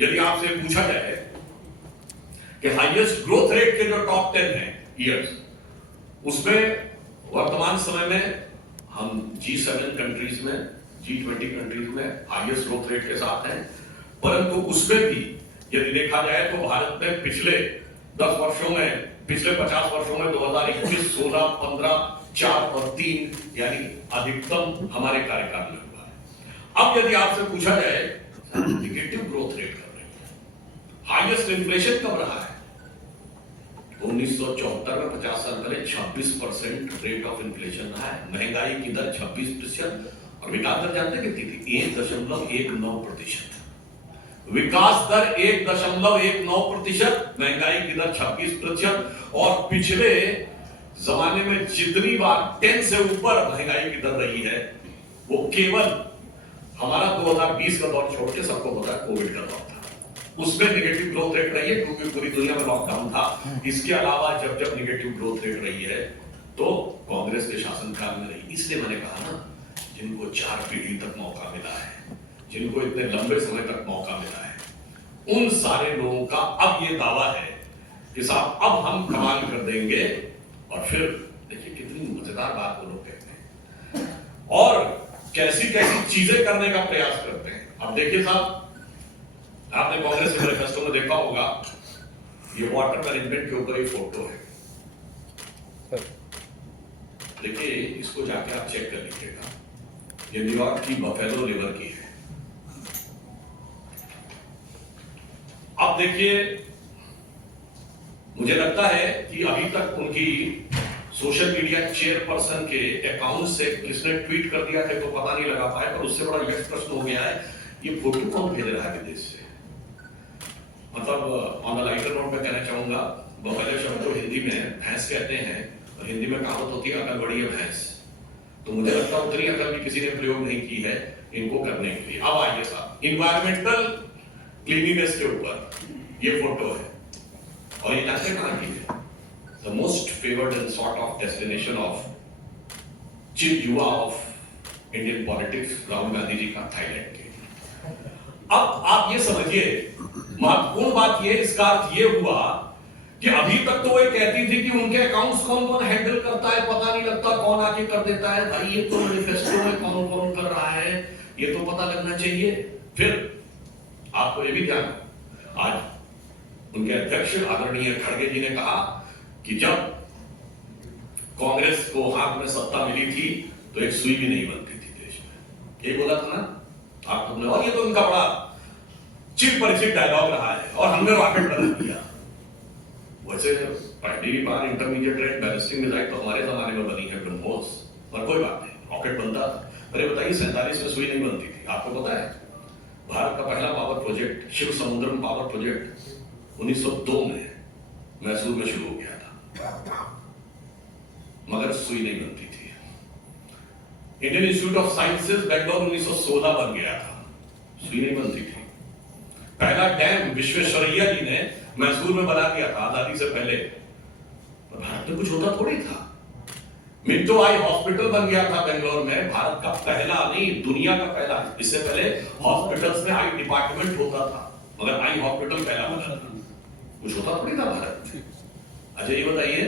यदि आपसे पूछा जाए कि हाईएस्ट ग्रोथ रेट के जो टॉप 10 हैं ईयर्स, उसमें वर्तमान समय में हम G7 कंट्रीज में, G20 कंट्रीज में हाईएस्ट ग्रोथ रेट के साथ हैं। परंतु उसमें भी यदि देखा जाए तो भारत में पिछले 10 वर्षों में, पिछले 50 वर्षों में 2021, 16, 15, 4 और 3 यानी अधिकतम हमारे कार्यकाल में हुआ है। अब यदि आपसे पूछा जाए निगेटिव ग्रोथ रेट कर रहे हैं, हाईएस्ट इन्फ्लेशन कब रहा है? 1974 में 50 साल पहले 26% रेट ऑफ इन्फ्लेशन रहा है, महंगाई की दर 26% और विकास दर जानते कितनी थी? 1.19%। विकास दर 1.19%, महंगाई की दर 26% और पिछले जमाने में जितनी बार 10 से ऊपर महंगाई की दर रही है वो केवल हमारा 2020 का दौर छोड़ के सबको पता है कोविड का दौर था, उसमें निगेटिव ग्रोथ रेट रही है क्योंकि पूरी दुनिया में लॉकडाउन था। इसके अलावा जब जब निगेटिव ग्रोथ रेट रही है तो कांग्रेस के शासनकाल में रही। इसलिए मैंने कहा ना, जिनको 4 पीढ़ी तक मौका मिला है, जिनको इतने लंबे समय तक मौका मिला है, उन सारे लोगों का अब ये दावा है कि साहब अब हम कमाल कर देंगे। और फिर देखिए कितनी मजेदार बात वो लोग कहते हैं और कैसी कैसी चीजें करने का प्रयास करते हैं। अब देखिए साहब, आपने कांग्रेस के मैनिफेस्टो में देखा होगा, ये वाटर मैनेजमेंट के ऊपर एक फोटो है। देखिए इसको जाके आप चेक कर लीजिएगा, ये न्यूयॉर्क की बफेलो रिवर की है। अब देखिए, मुझे लगता है कि अभी तक उनकी सोशल मीडिया चेयरपर्सन के अकाउंट से किसने ट्वीट कर दिया है तो पता नहीं लगा पाए, पर उससे बड़ा यह प्रश्न हो गया है ये फोटो कौन भेज रहा है विदेश से। मतलब ऑन द लाइटर नोट में कहना चाहूंगा, बफेलो शब्द को हिंदी में भैंस कहते हैं और हिंदी में कहावत होती है अकल बड़ी है भैंस, तो मुझे लगता है उतनी अकल भी किसी ने प्रयोग नहीं की है इनको करने के लिए। अब आइए साहब, इन्वायरमेंटल क्लीनिनेस के ऊपर ये फोटो है और ये जानते कहां की है? The most favoured and sort of destination of chill युवा of Indian politics, Rahul Gandhi ji का, थाईलैंड के। अब आप ये समझिए, महत्वपूर्ण बात ये, इसका अर्थ ये हुआ कि अभी तक तो वो कहती थी कि उनके अकाउंट्स कौन कौन हैंडल करता है पता नहीं लगता, कौन आके कर देता है। भाई ये तो मैनिफेस्टो में कौन कौन कर रहा है ये तो पता लगना चाहिए। फिर आपको ये भी ध्यान, आज उनके अध्यक्ष आदरणीय खड़गे जी ने कहा कि जब कांग्रेस को हाथ में सत्ता मिली थी तो एक सुई भी नहीं बनती थी देश में, ये बोला था ना आप तुमने। और ये तो उनका बड़ा चिर परिचित डायलॉग रहा है और हमने रॉकेट बना दिया। वैसे पहली बार इंटरमीडिएट रेंज बैलिस्टिक मिसाइल तो हमारे जमाने में बनी है, ब्रह्मोस, पर कोई बात नहीं, रॉकेट बनता था। अरे बताइए 47 में सुई नहीं बनती थी, आपको पता है? भारत का पहला पावर प्रोजेक्ट शिव समुद्रम पावर प्रोजेक्ट 1902 में मैसूर में शुरू हो गया था, मगर सुई नहीं बनती थी। Indian institute of sciences Bangalore 1916 बन गया था, सुई नहीं बनती थी। पहला डैम विश्वेश्वरैया जी ने मैसूर में बना दिया था आजादी से पहले, पर भारत में कुछ होता थोड़ी था। मिंटो आई हॉस्पिटल बन गया था बेंगलोर में, भारत का पहला नहीं दुनिया का पहला। इससे पहले हॉस्पिटल्स में आई डिपार्टमेंट होता था, मगर आई हॉस्पिटल पहला बना था, कुछ होता थोड़ी था भारत में। अच्छा ये बताइए,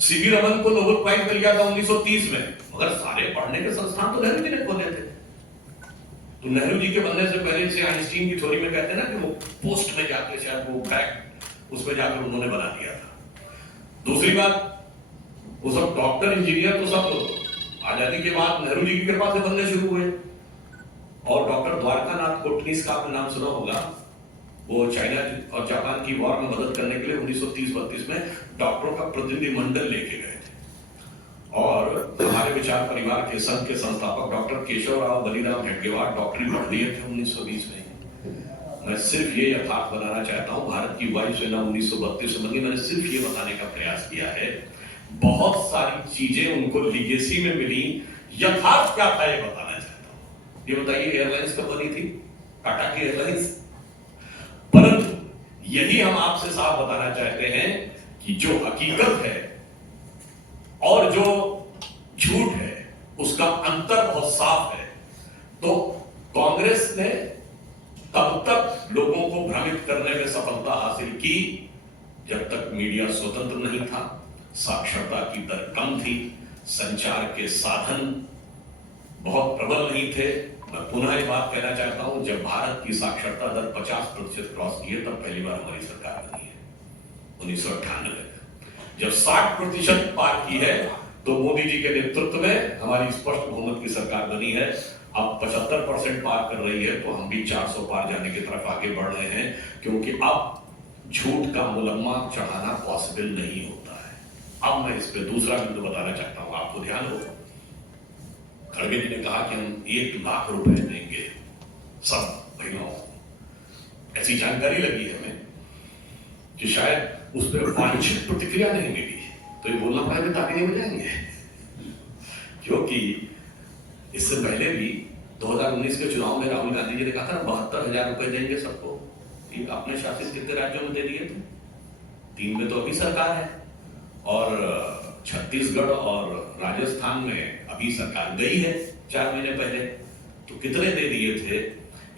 सीवी रमन को नोबेल प्राइज मिल गया था 1930 में, मगर सारे पढ़ने के संस्थान तो नेहरू जी ने खोले थे। तो नेहरू जी के बनने से पहले से आइंस्टीन की थ्योरी में कहते हैं ना कि वो पोस्ट में जाके शायद वो बैक उसमें जाकर उन्होंने बना दिया था। दूसरी बात, वो सब डॉक्टर इंजीनियर तो सब आजादी के बाद नेहरू जी की कृपा से बनने शुरू हुए। और डॉक्टर द्वारकानाथ कोटनीस का आपने नाम सुना होगा, वो चाइना और जापान की वॉर में मदद करने के लिए 1930-32 में डॉक्टरों का प्रतिनिधिमंडल लेके गए थे। और हमारे विचार परिवार के संघ के संस्थापक डॉक्टर केशव राव बलिराम हेडगेवार डॉक्टरी पढ़ लिए थे 1920 में। मैं सिर्फ ये यथार्थ बनाना चाहता हूं, भारत की वायुसेना 1932 में बनी, मैंने सिर्फ ये बताने का प्रयास किया है। बहुत सारी चीजें उनको लीगेसी में मिली, यथार्थ क्या था ये बताना चाहता हूं। ये बताइए एयरलाइंस कब बनी थी? टाटा की एयरलाइंस। परंतु यही हम आपसे साफ बताना चाहते हैं कि जो हकीकत है और जो झूठ है उसका अंतर बहुत साफ है। तो कांग्रेस ने तब तक लोगों को भ्रम प्रभावित करने में सफलता हासिल की जब तक मीडिया स्वतंत्र नहीं था, साक्षरता की दर कम थी, संचार के साधन बहुत प्रबल नहीं थे। मैं पुनः ये बात कहना चाहता हूं, जब भारत की साक्षरता दर 50% क्रॉस की है तब पहली बार हमारी सरकार बनी है 1998 में। जब 60% पार की है तो मोदी जी के नेतृत्व में हमारी स्पष्ट बहुमत की सरकार बनी है। अब 75% पार कर रही है तो हम भी 400 पार जाने की तरफ आगे बढ़ रहे हैं, क्योंकि अब झूठ का मुलम्मा चढ़ाना पॉसिबल नहीं होता है। अब मैं इस पे दूसरा बिंदु बताना चाहता हूं, आपको ध्यान हो। खड़गे जी ने कहा कि हम 1 लाख रुपए देंगे सब महिलाओं को। ऐसी जानकारी लगी है हमें कि शायद उस पर वांछित प्रतिक्रिया नहीं मिली, तो ये बोलना पड़ेगा ताकि नहीं बजाएंगे, क्योंकि इससे पहले भी 2019 के चुनाव में राहुल गांधी जी ने कहा था 72,000 रुपए देंगे सबको। अपने शासित कितने राज्यों में दे दिए थे? 3 में तो अभी सरकार है, और छत्तीसगढ़ और राजस्थान में अभी सरकार गई है 4 महीने पहले, तो कितने दे दिए थे?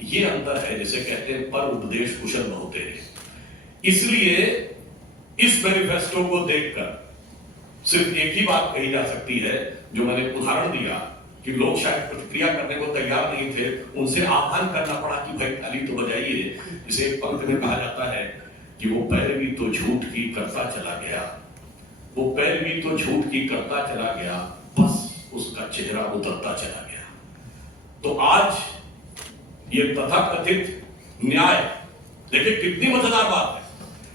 ये अंतर है, जिसे कहते हैं पर उपदेश कुशल बहुतेरे। इसलिए इस मैनिफेस्टो को देखकर सिर्फ एक ही बात कही जा सकती है, जो मैंने उदाहरण दिया कि लोग शायद प्रतिक्रिया करने को तैयार नहीं थे, उनसे आह्वान करना पड़ा कि भाई ताली तो बजाइए। जिसे एक पंक्ति में कहा जाता है कि वो पैरवी तो झूठ की करता चला गया, वो पैरवी तो झूठ की करता चला गया, बस उसका चेहरा उतरता चला गया। तो आज ये तथाकथित न्याय, देखिए कितनी मजेदार बात है,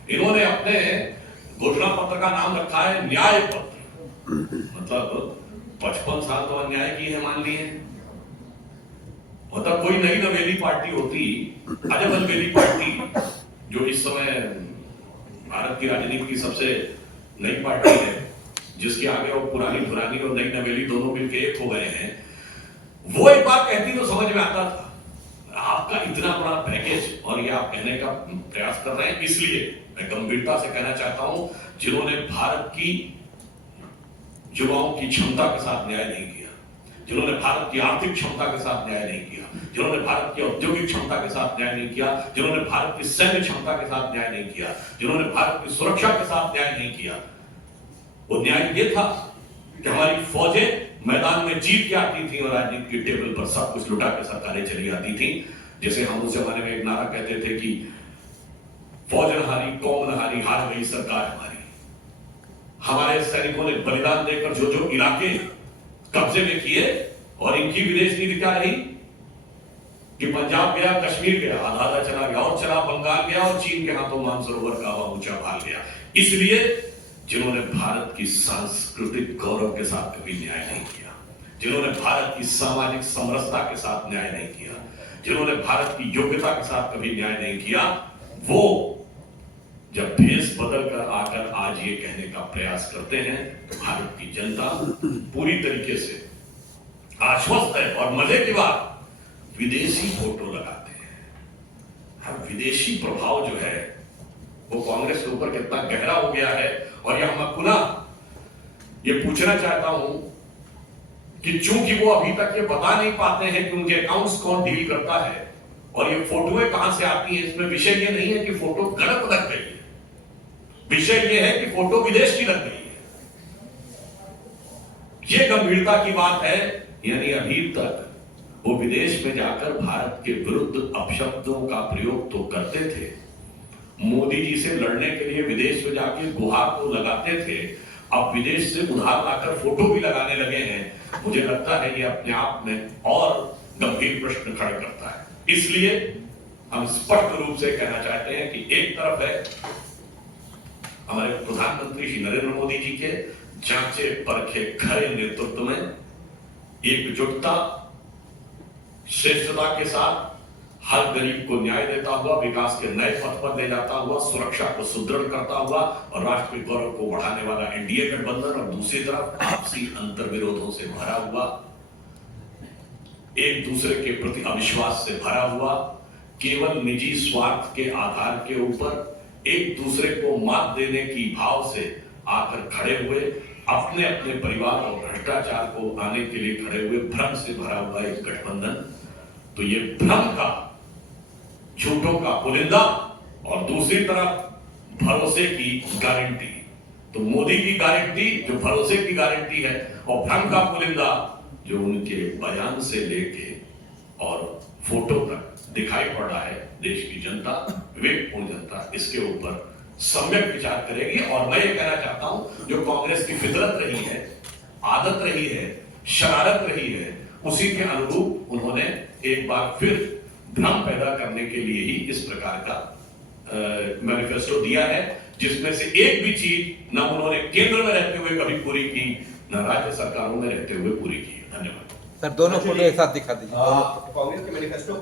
इन्होंने अपने घोषणा पत्र का नाम रखा है न्याय पत्र। मतलब 55 साल तो अन्याय की है मान लिए। मतलब कोई नई नवेली पार्टी होती, अजब अलबेली पार्टी, जो इस समय भारत की राजनीति की सबसे नई पार्टी है, जिसके आगे वो पुरानी पुरानी और नई नवेली दोनों मिलकर एक हो गए हैं, वो एक बार कहती तो समझ में आता था। आपका इतना बड़ा पैकेज और ये आप कहने का प्रयास कर रहे हैं, इसलिए मैं गंभीरता से कहना चाहता हूं, जिन्होंने भारत की युवाओं की क्षमता के साथ न्याय नहीं किया, जिन्होंने भारत की आर्थिक क्षमता के साथ न्याय नहीं किया, जिन्होंने भारत की औद्योगिक क्षमता के साथ न्याय नहीं किया, जिन्होंने भारत की सैन्य क्षमता के साथ न्याय नहीं किया, जिन्होंने भारत की सुरक्षा के साथ न्याय नहीं किया, वो न्याय ये था कि हमारी फौजें मैदान में जीत के आती थी और राजनीति के टेबल पर सब कुछ लुटा के सरकारें चली आती थी। जैसे हम उस जमाने में एक नारा कहते थे कि फौज न हारी, कौम न हारी, हार गई सरकार हमारी। हमारे सैनिकों ने बलिदान देकर जो जो इलाके कब्जे में किए, और इनकी विदेश नीति क्या रही कि पंजाब गया, कश्मीर गया, आधा आधा चला गया, और चला बंगाल गया, और चीन के हाथों मानसरोवर का हवा ऊंचा भाग गया। इसलिए जिन्होंने भारत की सांस्कृतिक गौरव के साथ कभी न्याय नहीं किया, जिन्होंने भारत की सामाजिक समरसता के साथ न्याय नहीं किया, जिन्होंने भारत की योग्यता के साथ कभी न्याय नहीं किया, वो जब भेष बदल कर आकर आज ये कहने का प्रयास करते हैं तो भारत की जनता पूरी तरीके से आश्वस्त है। और मजे की बात, विदेशी फोटो लगाते हैं। अब विदेशी प्रभाव जो है वो कांग्रेस के ऊपर कितना गहरा हो गया है। और यह मैं पुनः ये पूछना चाहता हूं कि चूंकि वो अभी तक ये बता नहीं पाते हैं कि उनके अकाउंट्स कौन डील करता है और ये फोटोएं कहां से आती हैं, इसमें विषय ये नहीं है कि फोटो गलत लग गई है, विषय ये है कि फोटो विदेश की लग गई है। ये गंभीरता की बात है। यानी अभी तक वो विदेश में जाकर भारत के विरुद्ध अपशब्दों का प्रयोग तो करते थे, मोदी जी से लड़ने के लिए विदेश में जाके गुहार को लगाते थे, अब विदेश से उधार लाकर फोटो भी लगाने लगे हैं। मुझे लगता है ये अपने आप में और गंभीर प्रश्न खड़े करता है। इसलिए हम स्पष्ट रूप से कहना चाहते हैं कि एक तरफ है हमारे प्रधानमंत्री श्री नरेंद्र मोदी जी के जांचे परखे खरे नेतृत्व में एकजुटता, श्रेष्ठता के साथ हर गरीब को न्याय देता हुआ, विकास के नए पथ पर ले जाता हुआ, सुरक्षा को सुदृढ़ करता हुआ और राष्ट्रीय गौरव को बढ़ाने वाला एनडीए गठबंधन, और दूसरी तरफ आपसी अंतर विरोधों से भरा हुआ, एक दूसरे के प्रति अविश्वास से भरा हुआ, केवल निजी स्वार्थ के आधार के ऊपर एक दूसरे को मात देने की भाव से आकर खड़े हुए, अपने अपने परिवार और भ्रष्टाचार को आने के लिए खड़े हुए भ्रम से भरा हुआ एक गठबंधन। तो ये भ्रम का, झूठों का पुलिंदा और दूसरी तरफ भरोसे की गारंटी। तो मोदी की गारंटी जो भरोसे की गारंटी है, और भ्रम का पुलिंदा जो उनके बयान से लेके और फोटो तक दिखाई पड़ रहा है। देश की जनता, विवेकपूर्ण जनता इसके ऊपर सम्यक विचार करेगी। और मैं ये कहना चाहता हूं, जो कांग्रेस की फितरत रही है, आदत रही है, शरारत रही है, उसी के अनुरूप उन्होंने एक बार फिर भ्रम पैदा करने के लिए ही इस प्रकार का मैनिफेस्टो दिया है, जिसमें से एक भी चीज न उन्होंने केंद्र में रहते हुए कभी पूरी की, न राज्य सरकारों में रहते हुए पूरी की। धन्यवाद सर। दोनों फोटो एक साथ दिखा दीजिए। कांग्रेस के मैनिफेस्टो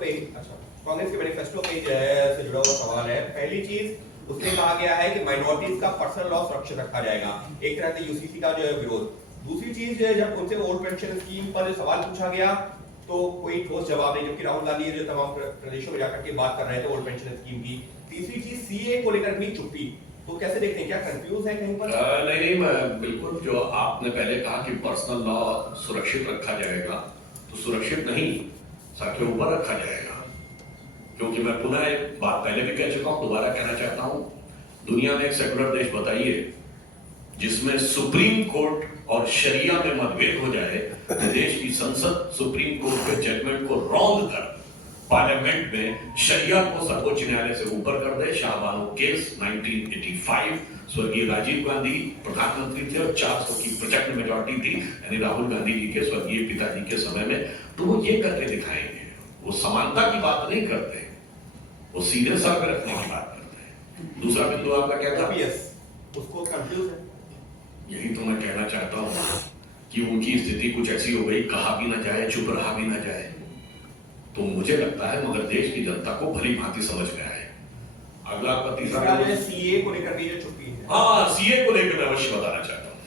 पे जो है से जुड़ा हुआ सवाल है। पहली चीज उसमें कहा गया है कि माइनॉरिटीज का पर्सनल लॉ सुरक्षित रखा जाएगा, एक तरह से यूसीसी का जो है विरोध। दूसरी चीज जब उनसे ओल्ड पेंशन स्कीम पर सवाल पूछा गया तो कोई ठोस जवाब नहीं, जबकि राहुल गांधी जो तमाम प्रदेशों में जाकर के बात कर रहे थे ओल्ड पेंशन स्कीम की। तीसरी चीज सीए को लेकर भी चुप्पी, तो कैसे देखते हैं, क्या कंफ्यूज है कहीं पर? नहीं, मैं बिल्कुल, जो आपने पहले कहा कि पर्सनल लॉ सुरक्षित रखा जाएगा, तो सुरक्षित नहीं, सबके ऊपर रखा जाएगा। क्योंकि मैं पुनः एक बात पहले भी कह चुका हूं, दोबारा कहना चाहता हूं, दुनिया में एक सेकुलर देश बताइए जिसमें सुप्रीम कोर्ट और शरिया में मतभेद हो जाए, देश की संसद सुप्रीम कोर्ट के जजमेंट को रौंद कर पार्लियामेंट में शरिया को सर्वोच्च न्यायालय से ऊपर कर दे। शाहबानो केस 1985, स्वर्गीय राजीव गांधी प्रधानमंत्री थे और 400 की प्रचंड मेजॉरिटी थी, यानी राहुल गांधी जी के स्वर्गीय पिताजी के समय में, तो वो ये करके दिखाएंगे। वो समानता की बात नहीं करते, वो सीधे सर पे रखने की बात करते हैं। दूसरा बिंदु आपका क्या था? उसको कंफ्यूज है। यही तो मैं कहना चाहता हूं कि उनकी स्थिति कुछ ऐसी हो गई, कहा भी ना जाए, चुप रहा भी ना जाए। तो मुझे लगता है मगर देश की जनता को भली भांति समझ में आए। अगला आपका तीसरा सीए को लेकर भी जो चुप्पी है। हाँ, सीए को लेकर मैं अवश्य बताना चाहता हूं।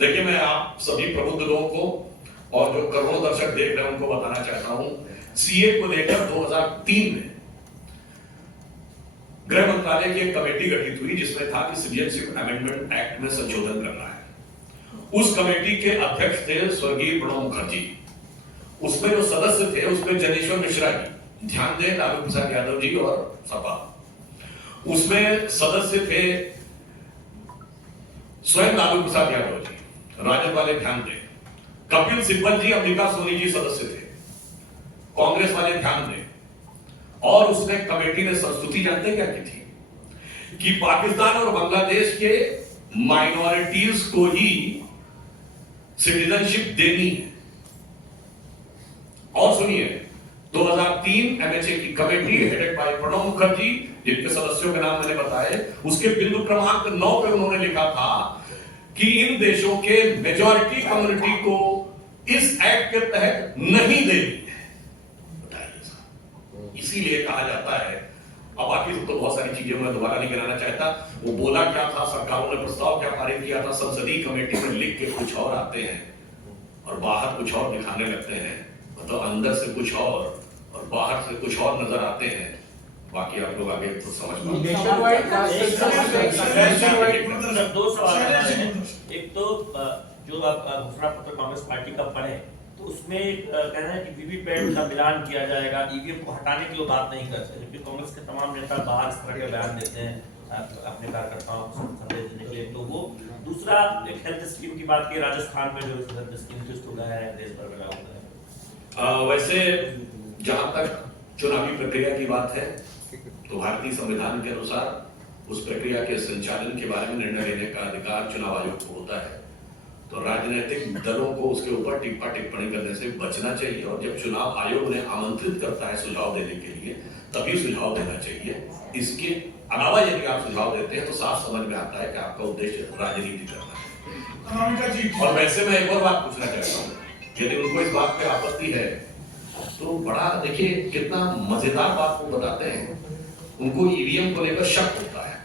देखिए, मैं आप सभी प्रबुद्ध लोगों को और जो करोड़ों दर्शक देख रहे हैं उनको बताना चाहता हूं, सीए को लेकर 2003 में गृह मंत्रालय की एक कमेटी गठित हुई जिसमें था कि सिटीजनशिप अमेंडमेंट एक्ट में संशोधन करना है। उस कमेटी के अध्यक्ष थे स्वर्गीय प्रणब मुखर्जी। उसमें जो सदस्य थे उसमें जनेश्वर मिश्रा जी, ध्यान दें, लालू प्रसाद यादव जी और सपा। उसमें सदस्य थे स्वयं लालू प्रसाद यादव जी, राजद वाले ध्यान दें, कपिल सिब्बल जी, अंबिका सोनी जी सदस्य थे, कांग्रेस वाले ध्यान दें। और उसने कमेटी ने संस्तुति जानते क्या की थी कि पाकिस्तान और बांग्लादेश के माइनॉरिटीज को ही सिटीजनशिप देनी है। और सुनिए, 2003 एमएचए की committee headed by Pranab Mukherjee, जिनके सदस्यों के नाम मैंने बताए, उसके बिंदु क्रमांक 9 पे उन्होंने लिखा था कि इन देशों के मेजॉरिटी कम्युनिटी को इस एक्ट के तहत नहीं देनी है। इसीलिए कहा जाता है, अब बाकी तो बहुत सारी चीजें मैं दोबारा नहीं गिनाना चाहता, वो बोला क्या था, सरकारों ने प्रस्ताव क्या पारित किया था, संसदीय कमेटी में लिख के कुछ और आते हैं और बाहर कुछ और दिखाने लगते हैं, मतलब अंदर से कुछ और बाहर से कुछ और नजर आते हैं। बाकी आप लोग आगे तो समझ पाएंगे। दो सवाल हैं। एक तो जो आप घोषणा पत्र कांग्रेस पार्टी का पढ़े तो उसमें कहना है कि वीवीपैट का मिलान किया जाएगा, ईवीएम को हटाने की वो बात नहीं करते, क्योंकि कांग्रेस के तमाम नेता बाहर इस तरह के बयान देते हैं अपने कार्यकर्ताओं को संदेश देने के लिए। तो वो दूसरा एक हेल्थ स्कीम की बात की, राजस्थान में जो हेल्थ स्कीम थी उसको गया है देश भर में लागू करें। वैसे जहां तक चुनावी प्रक्रिया की बात है तो भारतीय संविधान के अनुसार उस प्रक्रिया के संचालन के बारे में निर्णय लेने का अधिकार चुनाव आयोग को होता है। तो राजनीतिक दलों को उसके ऊपर टिप्पा टिप्पणी करने से बचना चाहिए, और जब चुनाव आयोग उन्हें आमंत्रित करता है सुझाव देने के लिए तभी सुझाव देना चाहिए। इसके अलावा यदि आप सुझाव देते हैं तो साफ समझ में आता है कि आपका उद्देश्य राजनीति करना है। और वैसे मैं एक और बात पूछना चाहता हूँ, यदि उनको इस बात पे आपत्ति है तो बड़ा देखिए कितना मजेदार बात वो बताते हैं। उनको ईवीएम को लेकर शक होता है,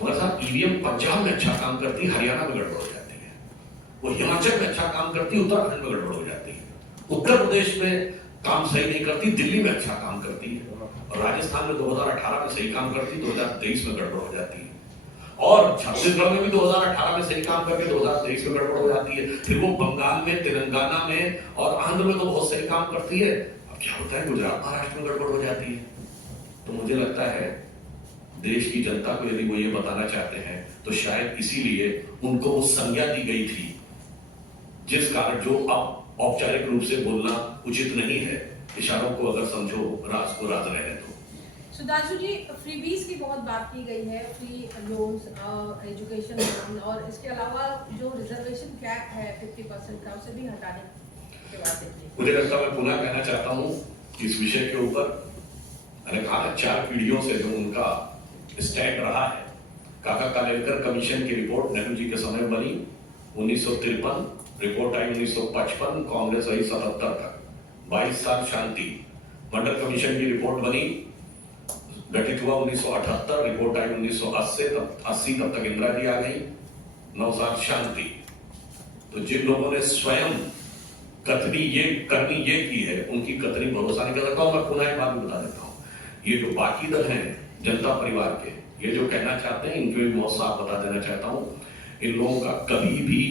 मगर साहब ईवीएम पंजाब में अच्छा काम करती है, हरियाणा में गड़बड़ हो जाती है, वो हिमाचल में अच्छा काम करती है, उत्तराखंड में गड़बड़ हो जाती है, उत्तर प्रदेश में काम सही नहीं करती, दिल्ली में अच्छा काम करती है, और राजस्थान में 2018 में सही काम करती, 2023 में गड़बड़ हो जाती है, और छत्तीसगढ़ में भी 2018 में सही काम करके 2023 में गड़बड़ हो जाती है। फिर वो बंगाल में, तेलंगाना में और आंध्र में तो बहुत सही काम करती है। अब क्या होता है, गुजरात महाराष्ट्र में गड़बड़ हो जाती है। तो मुझे लगता है देश की जनता को यदि वो ये बताना चाहते हैं तो शायद इसीलिए उनको वो संज्ञा दी गई थी, जिस कारण जो अब औपचारिक रूप से बोलना उचित नहीं है। इशारों को अगर समझो, राज को राज रहने दो। सुधांशु जी, फ्रीबीज की बहुत बात की गई है, फ्री लोन्स, एजुकेशन लोन, और इसके अलावा जो रिजर्वेशन कैप है 50% का, उसे भी हटाने के बाद देखिए। मुझे लगता है मैं पुनः कहना चाहता हूँ इस विषय के ऊपर, मैंने कहा 4 पीढ़ियों से जो उनका स्टैंड रहा है। काका कालेलकर कमीशन की रिपोर्ट नेहरू जी के समय बनी 1953, रिपोर्ट आई 1955, कांग्रेस आई 77 तक, 22 साल शांति। मंडल कमीशन की रिपोर्ट बनी, गठित हुआ 1978, रिपोर्ट आई 1980 तब तक इंदिरा जी आ गई, 9 साल शांति। तो जिन लोगों ने स्वयं कतनी ये की है, उनकी कतनी भरोसा नहीं कर सकता। मैं पुनः एक बात बता देता हूँ, ये जो बाकी दल हैं जनता परिवार के, ये जो कहना चाहते हैं, इनको भी बहुत साफ बता देना चाहता हूँ, इन लोगों का कभी भी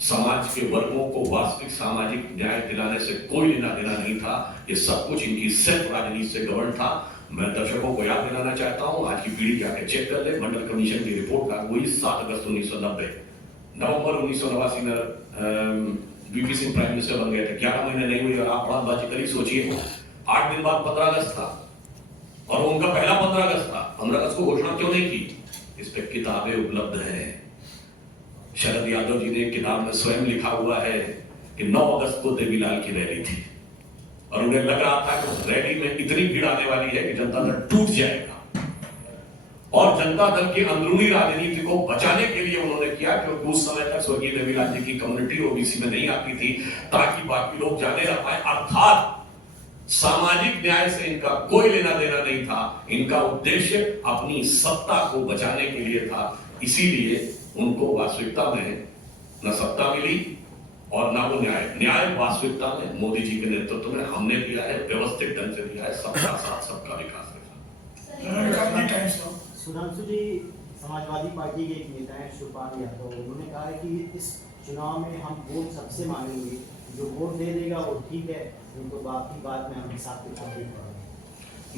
समाज के वर्गों को वास्तविक सामाजिक न्याय दिलाने से कोई लेना देना नहीं था। ये सब कुछ इनकी सिर्फ राजनीति से गवर्न था। मैं दर्शकों को याद दिलाना चाहता हूं, आज की पीढ़ी जाके चेक कर ले, मंडल कमीशन की रिपोर्ट का हुई 7 अगस्त 1990। नवंबर 1989 में वीपी सिंह प्राइम मिनिस्टर बन गए थे, 11 महीने नहीं हुए और आप बड़ाबाजी करी। सोचिए 8 दिन बाद 15 अगस्त था और उनका पहला 15 अगस्त था। 15 अगस्त को घोषणा क्यों नहीं की? इस पे किताबें उपलब्ध हैं। शरद यादव जी ने एक किताब में स्वयं लिखा हुआ है कि 9 अगस्त को देवीलाल की रैली थी और उन्हें लग रहा था कि उस रैली में इतनी भीड़ आने वाली है कि जनता दल टूट जाएगा। और जनता दल की अंदरूनी राजनीति को बचाने के लिए उन्होंने किया, क्योंकि उस समय तक स्वर्गीय देवीलाल जी की कम्युनिटी ओबीसी में नहीं आती थी, ताकि बाकी लोग जाने ना पाए। अर्थात सामाजिक न्याय से इनका कोई लेना देना नहीं था, इनका उद्देश्य अपनी सत्ता को बचाने के लिए था। इसीलिए उनको वास्तविकता में न सत्ता मिली और ना वो न्याय वास्तविकता में मोदी जी के नेतृत्व में हमने दिया है, व्यवस्थित ढंग से दिया है, सबका साथ सबका विकास के साथ। सुधांशु जी, समाजवादी पार्टी के एक नेता हैं शिवपाल यादव, उन्होंने कहा है कि इस चुनाव में हम वोट सबसे मांगेंगे, जो वोट दे देगा वो ठीक है, उनको बाकी बात में हम हिसाब किताब भी करेंगे।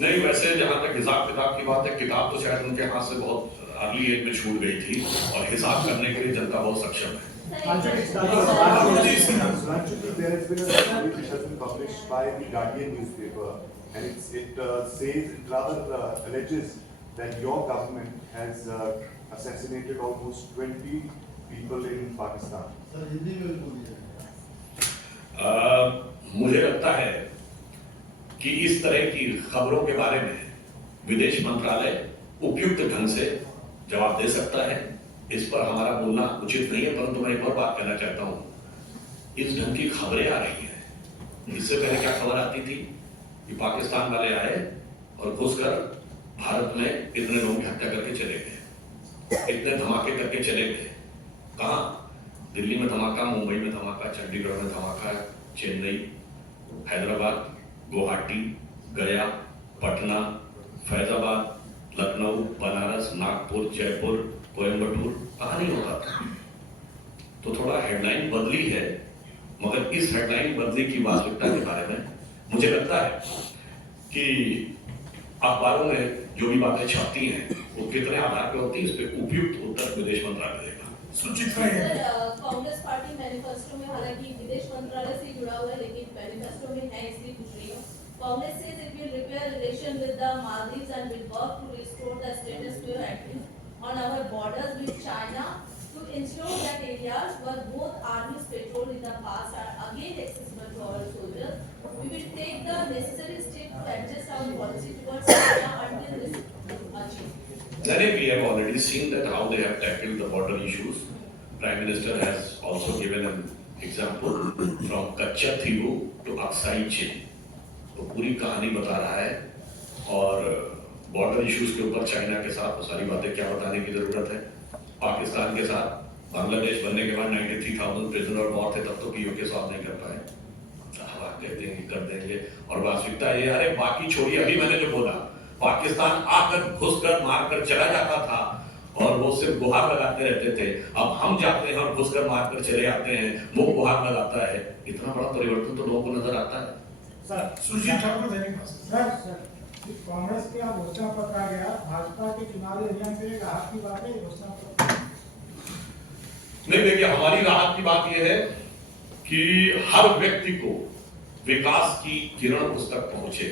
नहीं, वैसे जहां तक हिसाब किताब की बात है, किताब तो शायद उनके हाथ से बहुत अर्ली एज में छूट गई थी और हिसाब करने के लिए जनता बहुत सक्षम है। There has been a story which has been published by the Guardian newspaper, and it says, it rather alleges that your government has assassinated almost 20 people in Pakistan. मुझे लगता है कि इस तरह की खबरों के बारे में विदेश मंत्रालय उपयुक्त ढंग से जवाब दे सकता है। इस पर हमारा बोलना उचित नहीं है, परंतु मैं एक और बात कहना चाहता हूं, इस ढंग की खबरें आ रही हैं। इससे पहले क्या खबर आती थी कि पाकिस्तान वाले आए और घुसकर भारत में इतने लोगों की हत्या करके चले गए, इतने धमाके करके चले गए। कहां? दिल्ली में धमाका, मुंबई में धमाका, चंडीगढ़ में धमाका, चेन्नई, हैदराबाद, गुवाहाटी, गया, पटना, फैजाबाद, लखनऊ, बनारस, नागपुर, जयपुर, कोयम्बटूर, कहां नहीं होता था। तो थोड़ा हेडलाइन बदली है, मगर इस हेडलाइन बदली की वास्तविकता के बारे में मुझे लगता है कि अखबारों में जो भी बातें छपती हैं वो कितने आधार पर होती है, इस पर उपयुक्त उत्तर विदेश मंत्रालय देगा। कांग्रेस पार्टी मैनिफेस्टो में, हालांकि विदेश मंत्रालय से जुड़ा हुआ है लेकिन मैनिफेस्टो में है, इसलिए पूछ रही हूँ। Congress says it will repair relation with the Maldives and will work to restore the status quo on our borders with China to ensure that areas where both armies patrolled in the past are again accessible to our soldiers. We will take the necessary steps to adjust our policy towards China until this is achieved. We have already seen that how they have tackled the border issues. Prime Minister has also given an example from Kachchhathiru to Aksai Chin. तो पूरी कहानी बता रहा है और border issues के ऊपर China के साथ वो सारी बातें क्या बताने की जरूरत है। पाकिस्तान के साथ बांग्लादेश बनने के बाद 93,000 प्रिजनर और वॉर थे, तब तो पीओ के सॉल्व नहीं कर पाए। हम कहते हैं कर देंगे और वास्तविकता ये, अरे बाकी छोड़िए, अभी मैंने जो बोला, पाकिस्तान आकर घुसकर मारकर चला जाता था और वो सिर्फ गुहार लगाते रहते थे। अब हम जाते हैं और घुसकर मारकर चले आते हैं, वो गुहार लगाता है। इतना बड़ा परिवर्तन तो लोगों को नजर आता है। सुरजीत ठाकुर, दैनिक भास्कर। कांग्रेस के यहाँ घोषणा पत्र आ गया, भाजपा के चुनावी अभियान के लिए राहत की बात है घोषणा पत्र। नहीं, देखिए हमारी राहत की बात यह है कि हर व्यक्ति को विकास की किरण उस तक पहुंचे।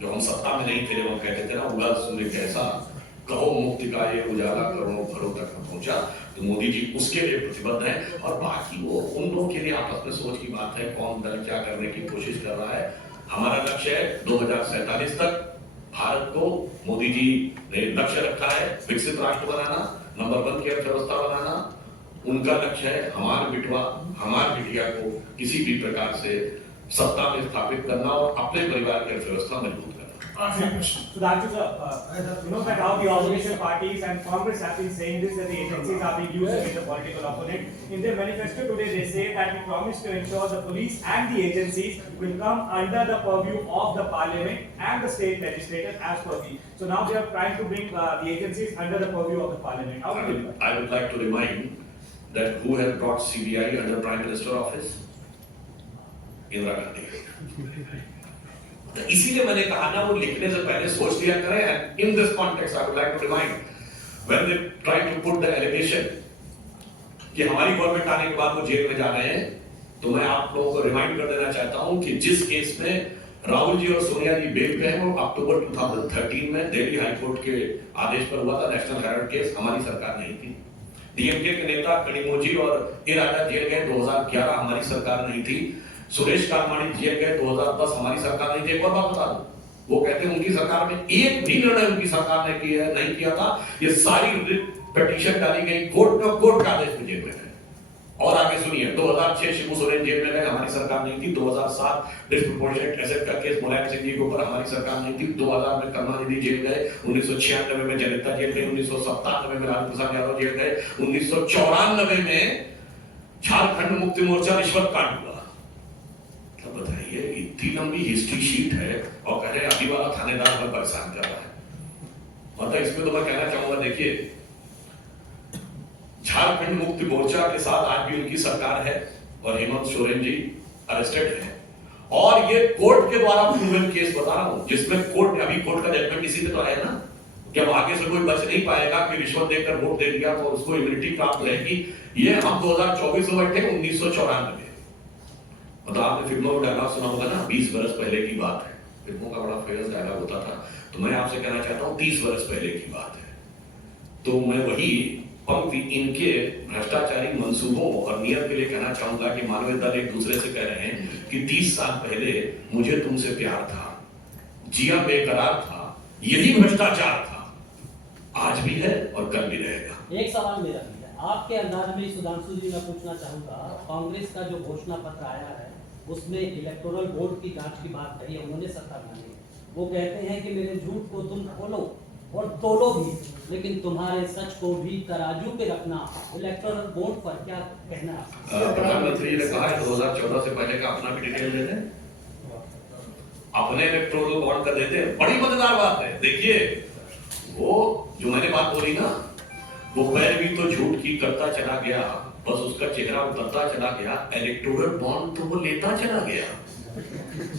जो हम सत्ता में नहीं थे, जब हम कहते थे ना उगल सूर्य कैसा, कहो मुक्ति का ये उजाला करोड़ों घरों तक न पहुंचा, तो मोदी जी उसके लिए प्रतिबद्ध हैं। और बाकी वो उन लोगों के लिए आपस में सोच की बात है, कौन दल क्या करने की कोशिश कर रहा है। हमारा लक्ष्य है 2047 तक भारत को, मोदी जी ने लक्ष्य रखा है विकसित राष्ट्र बनाना, नंबर 1 की अर्थव्यवस्था बनाना। उनका लक्ष्य है हमार बिटिया को किसी भी प्रकार से सत्ता में स्थापित करना और अपने परिवार की अर्थव्यवस्था मजबूत करना। Sudhanshu sir, you know that how the opposition parties and Congress have been saying this, that the agencies are being used against the political opponent. In their manifesto today, they say that we promise to ensure the police and the agencies will come under the purview of the parliament and the state legislators as per the. So now they are trying to bring the agencies under the purview of the parliament. How do you do that? I would like to remind that who has brought CBI under Prime Minister office? Indira Gandhi. तो इसीलिए मैंने कहा ना, वो लिखने से पहले सोच लिया करें। In this context I would like to remind, when they try to put the allegation कि हमारी गवर्नमेंट आने के बाद वो जेल में जा रहे हैं, तो मैं आप लोगों को रिमाइंड कर देना चाहता हूं कि जिस केस में राहुल जी और सोनिया जी बेल पे हैं, वो अक्टूबर 2013 में दिल्ली हाई कोर्ट के आदेश पर हुआ था, नेशनल हेराल्ड केस। हमारी सरकार नहीं थी। डीएमके के नेता कनिमोझी और इरादा जेल गए 2011, हमारी सरकार नहीं थी। सुरेश कागमाणी जेल गए 2010, हमारी सरकार नहीं थी। एक और बात बता दूं, वो कहते हैं उनकी सरकार में एक भी निर्णय उनकी सरकार ने नहीं किया था। ये सारी पिटीशन डाली गई कोर्ट का आदेश में जेल में है। और आगे सुनिए, 2006 शिबू सोरेन जेल में गए, हमारी सरकार नहीं थी। 2007 डिस्प्रोपोर्शनेट एसेट का केस मुलायम सिंह जी के ऊपर, हमारी सरकार नहीं थी। 2000 में करुणानिधि जेल गए, 1996 में जयललिता जेल गए, 1997 में लालू प्रसाद यादव जेल गए, 1994 में झारखंड मुक्ति मोर्चा रिश्वत कांड हुआ। तो बताइए, इतनी लंबी हिस्ट्री शीट है और कह रहे अभी वाला थानेदार हमें परेशान कर रहा है। मतलब इसमें तो मैं कहना चाहूंगा, देखिए झारखंड मुक्ति मोर्चा के साथ आज भी उनकी सरकार है और हेमंत सोरेन जी अरेस्टेड हैं। और ये कोर्ट के द्वारा प्रूवन केस बता रहा हूं, जिसमें कोर्ट का जजमेंट इसी पे तो आया ना कि अब आगे से कोई बच नहीं पाएगा कि रिश्वत देकर वोट दे दिया तो उसको इम्यूनिटी प्राप्त रहेगी। ये हम 2024 में बैठे 1994 में। मतलब आपने फिल्मों में डायलॉग सुना होगा ना, 20 वर्ष पहले की बात है। फिल्मों का बड़ा फेमस डायलॉग होता था। तो मैं आपसे कहना चाहता हूं 30 वर्ष पहले की बात है। तो मैं वही पंक्ति इनके भ्रष्टाचारी मंसूबों और नियत के लिए कहना चाहूंगा कि मानवीय दल एक दूसरे से कह रहे हैं कि 30 साल पहले मुझे तुमसे प्यार था, जिया बेकरार था, यही भ्रष्टाचार था, आज भी है और कल भी रहेगा। एक सवाल मेरा भी है, आपके अंदाज में सुधांशु जी मैं पूछना चाहूंगा, कांग्रेस का जो घोषणा पत्र आया है उसमें इलेक्टोरल बोर्ड की जांच की बात कही है उन्होंने सत्ताधारी। वो कहते हैं कि मेरे झूठ को तुम खोलो और तोलो भी, लेकिन तुम्हारे सच को भी तराजू पे रखना। इलेक्टोरल बोर्ड पर क्या कहना है? प्रधानमंत्री ने कहा है 2014 से पहले का अपना भी डिटेल दे दें, अपने इलेक्टोरल बॉन्ड कर देते हैं। बड़ी मजेदार बात है। देखिए, वो जो मैंने बात बोली ना, वो पैरवी तो झूठ की करता चला गया, बस उसका चेहरा उतरता चला गया, इलेक्टोरल बॉन्ड तो वो लेता चला गया,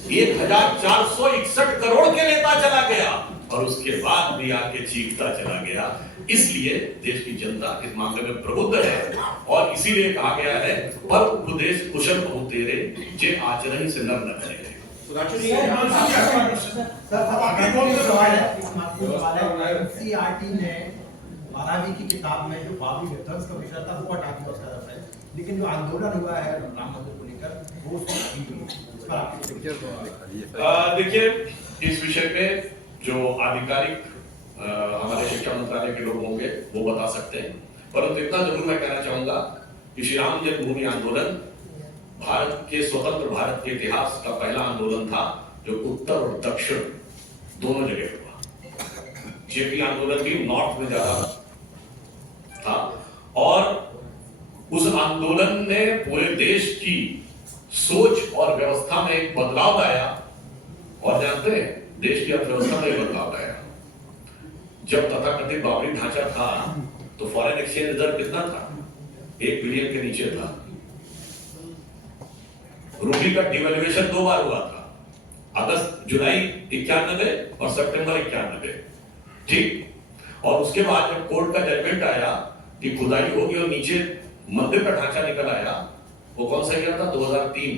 1461 करोड़ के लेता चला गया और उसके बाद भी आके चीखता चला गया। इसलिए देश की जनता इस मामले में प्रबुद्ध है और इसीलिए कहा गया है, पर उपदेश कुशल बहु तेरे, जे आचरण से नर न करे। एनसीईआरटी ने 12वीं की किताब में जो बाबरी विध्वंस का विषय था वो हटा दिया उसका रेफरेंस, लेकिन जो आंदोलन हुआ है राम मंदिर को लेकर वो देखिए, इस विषय पे जो आधिकारिक हमारे शिक्षा मंत्रालय के लोग होंगे वो बता सकते हैं, परंतु इतना जरूर मैं कहना चाहूंगा कि श्री राम जन्मभूमि आंदोलन भारत के स्वतंत्र भारत के इतिहास का पहला आंदोलन था जो उत्तर और दक्षिण दोनों जगह हुआ। जेपी आंदोलन भी नॉर्थ में ज्यादा था और उस आंदोलन ने पूरे देश की सोच और व्यवस्था में एक बदलाव लाया। और जानते हैं, देश की अर्थव्यवस्था में बदलाव लाया। जब तथाकथित बाबरी ढांचा था तो फॉरेन एक्सचेंज रिजर्व कितना था? 1 बिलियन के नीचे था। रुपये का डिवैल्यूएशन 2 बार हुआ था। अगस्त जुलाई 91 और सितंबर 91, ठीक। और उसके बाद जब कोर्ट का जजमेंट आया कि खुदाई होगी और नीचे मंदिर का ढांचा निकल आया, वो कौन सा ईयर था? 2003।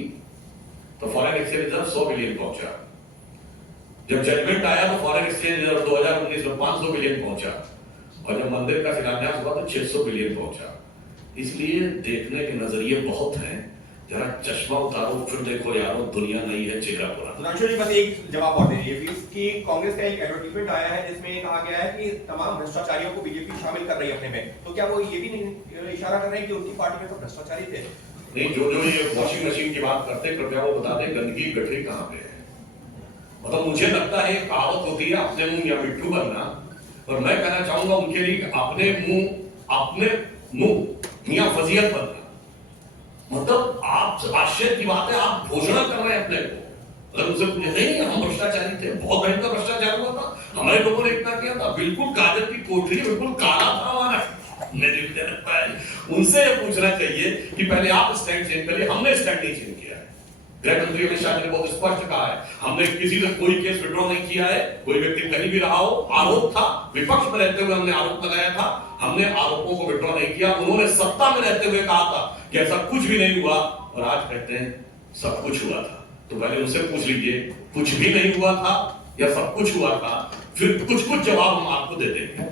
तो फॉरेन एक्सचेंज रिजर्व 100 बिलियन पहुंचा। जब जजमेंट आया तो फॉरेन एक्सचेंज रिजर्व 2019 में 500 बिलियन पहुंचा, और जब मंदिर का शिलान्यास हुआ तो 600 बिलियन पहुंचा। इसलिए देखने के नजरिए बहुत हैं, जरा चश्मा उतारो फिर देखो यारो, दुनिया नहीं है, चेहरा पुराना। सुधांशु जी, बस एक जवाब और दे दीजिए प्लीज कि कांग्रेस का एक एडवर्टाइजमेंट आया है जिसमें कहा गया है कि तमाम भ्रष्टाचारियों को बीजेपी शामिल कर रही है अपने में, तो क्या वो ये भी नहीं इशारा कर रहे हैं कि उनकी पार्टी में तो भ्रष्टाचारी थे? नहीं, जो जो ये वॉशिंग मशीन की बात करते हैं, कृपया वो बता दें गंदगी गठरी कहाँ पे है। मतलब मुझे लगता है कहावत होती है अपने मुंह या मिट्टू बनना, और मैं कहना चाहूंगा उनके लिए अपने मुंह मियां फजीयत बनना। मतलब आप आश्चर्य की बात है, आप घोषणा कर रहे हैं अपने को, अगर उनसे पूछे नहीं हम भ्रष्टाचारी थे, बहुत भयंकर भ्रष्टाचार हुआ था, हमारे लोगों ने इतना किया था, बिल्कुल कागज की कोठरी बिल्कुल काला था हमारा। मुझे लगता है उनसे ये पूछना चाहिए कि पहले आप स्टैंड चेंज करिए, हमने स्टैंड नहीं चेंज किया है। गृह मंत्री अमित शाह ने बहुत स्पष्ट कहा है, हमने किसी से कोई केस विड्रॉ नहीं किया है, कोई व्यक्ति कहीं भी रहा हो, आरोप था, विपक्ष में रहते हुए हमने आरोप लगाया था, हमने आरोपों को विड्रॉ नहीं किया। उन्होंने सत्ता में रहते हुए कहा था कि ऐसा कुछ भी नहीं हुआ, और आज कहते हैं सब कुछ हुआ था। तो पहले उनसे पूछ लीजिए कुछ भी नहीं हुआ था या सब कुछ हुआ था, फिर कुछ जवाब हम आपको दे देंगे।